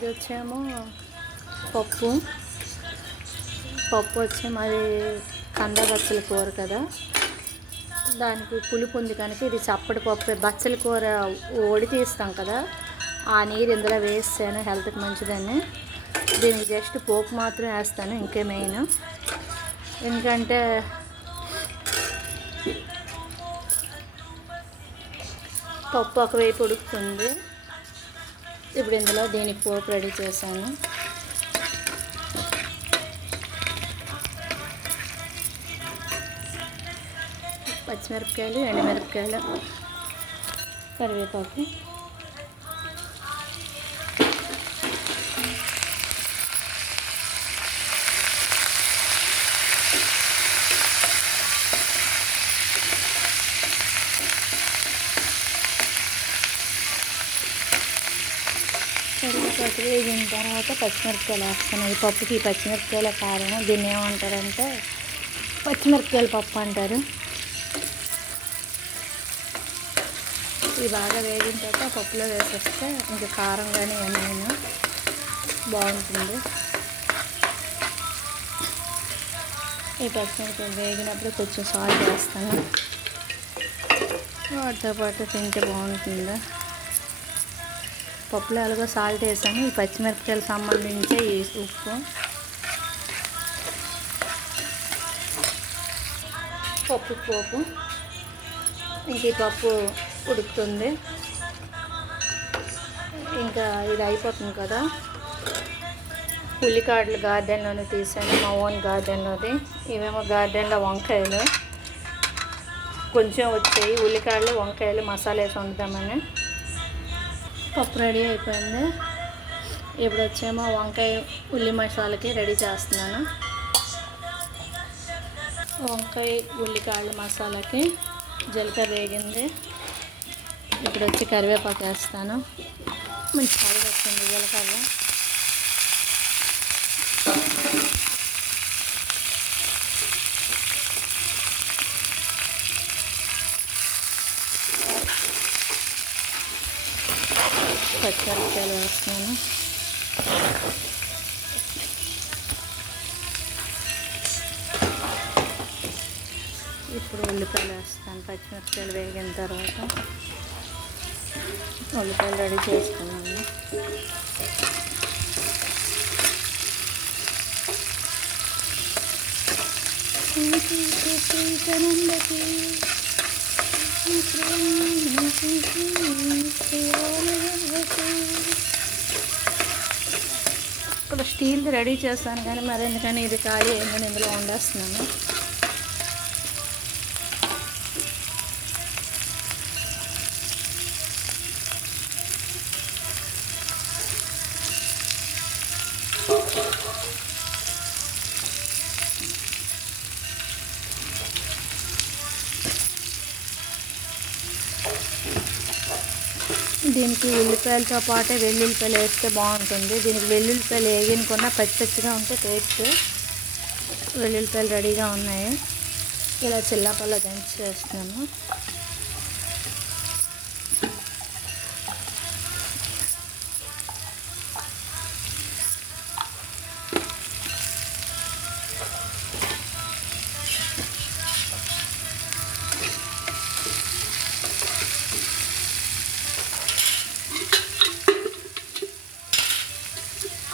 ఇది వచ్చేమో పప్పు పప్పు వచ్చి మరి కంద బచ్చల కూర కదా, దానికి పులుపు ఉంది కనుక ఇది చప్పటి పప్పు. బచ్చల కూర ఒడి తీస్తాం కదా, ఆ నీరు ఇందులో వేస్తాను హెల్త్కి మంచిదని. దీనికి జస్ట్ పోపు మాత్రం వేస్తాను, ఇంకే మెయిన్. ఎందుకంటే పప్పు ఒకవైపు ఉడుకుతుంది. ఇప్పుడు ఇందులో దీనికి పోపు రెడీ చేశాను. పచ్చిమిరపకాయలు, ఎండుమిరపకాయలు, కరివేపాకు, కరివేపాకు వేగిన తర్వాత పచ్చిమిరపకాయలు వేస్తాను. ఈ పప్పుకి పచ్చిమిరపకాయల కారం. దీన్ని ఏమంటారంటే పచ్చిమిరపకాయల పప్పు అంటారు. ఇవి బాగా వేగిన తర్వాత పప్పులో వేసేస్తే ఇంకా కారం కానీ ఏమైనా బాగుంటుంది. ఈ పచ్చిమిరపకాయలు వేగినప్పుడు కొంచెం సాల్ట్ వేస్తాను, వాటితో పాటు తింటే బాగుంటుంది. పప్పులో ఎలాగో సాల్ట్ వేసాను. ఈ పచ్చిమిరపకాయలు సంబంధించే ఈ ఉప్పు, పప్పు పోపు. ఇంక ఈ పప్పు ఉడుకుతుంది. ఇంకా ఇది అయిపోతుంది కదా. ఉల్లికాడలు గార్డెన్లోనే తీసాను, మా ఓన్ గార్డెన్లోది. ఇవేమో గార్డెన్లో వంకాయలు కొంచెం వచ్చాయి. ఉల్లికాడలు, వంకాయలు మసాలా వేసి వండుతామని. పప్పు రెడీ అయిపోయింది. ఇప్పుడు వచ్చేమో వంకాయ ఉల్లి మసాలాకి రెడీ చేస్తున్నాను. వంకాయ ఉల్లికాడల మసాలాకి జీలకర్ర వేగింది. ఇప్పుడు వచ్చి కరివేపాకు వేస్తాను. మంచి కర్రీ వస్తుంది జీలకర్ర. పచ్చిమిరపకాయలు వేస్తున్నాను. ఇప్పుడు ఉల్లిపాయలు వేస్తాను. పచ్చిమిరపకాయలు వేగిన తర్వాత ఉల్లిపాయలు రెడీ చేసుకున్నాను. ఇక్కడ స్టీల్ది రెడీ చేస్తాను కానీ మరి ఎందుకని ఇది ఖాళీ అయిందని ఇందులో వండేస్తున్నాను. దీనికి ఉల్లిపాయలతో పాటే వెల్లుల్లిపాయలు వేస్తే బాగుంటుంది. దీనికి వెల్లుల్లిపాయలు వేగినకున్నా పచ్చి పచ్చిగా ఉంటే టేస్ట్. వెల్లుల్లిపాయలు రెడీగా ఉన్నాయి. ఇలా చిల్లాపల్ల దంచి చేస్తున్నాను.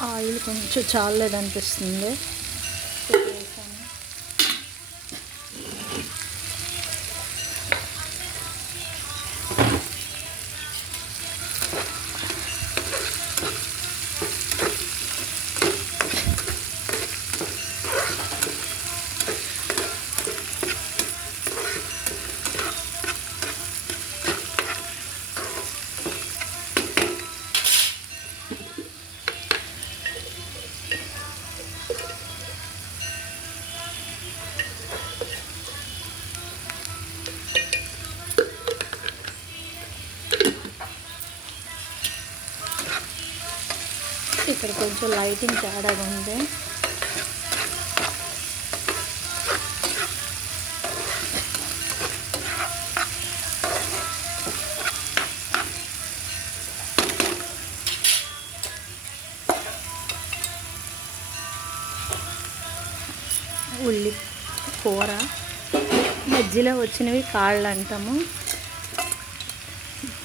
ఆయిల్ కొంచెం చాలేదనిపిస్తుంది. ఇక్కడ కొంచెం లైటింగ్ తేడాగా ఉంది. ఉల్లి కూర, మధ్యలో వచ్చినవి కాళ్ళు అంటాము.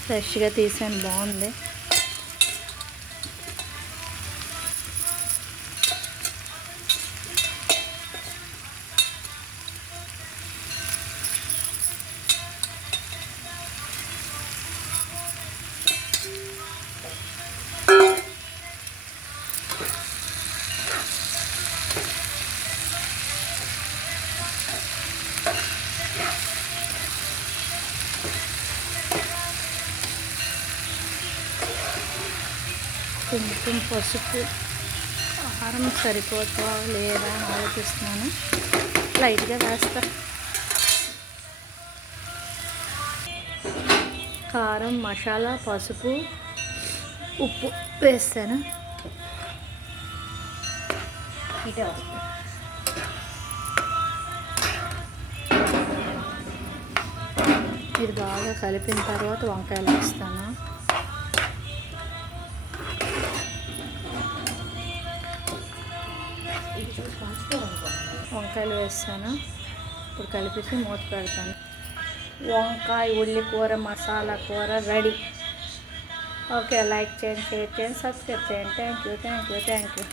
ఫ్రెష్గా తీసాను, బాగుంది. కొంచెం పసుపు, కారం సరిపోతా లేదా అని ఆలోచిస్తున్నాను, లైట్గా వేస్తా. కారం, మసాలా, పసుపు, ఉప్పు వేస్తాను. ఇది బాగా కలిపిన తర్వాత వంకాయలు వేస్తాను. వంకాయలు వేస్తాను. ఇప్పుడు కలిపేసి మూత పెడతాను. వంకాయ ఉల్లి కూర, మసాలా కూర రెడీ. ఓకే, లైక్ చేయండి, షేర్ చేయండి, సబ్స్క్రైబ్ చేయండి. Thank you.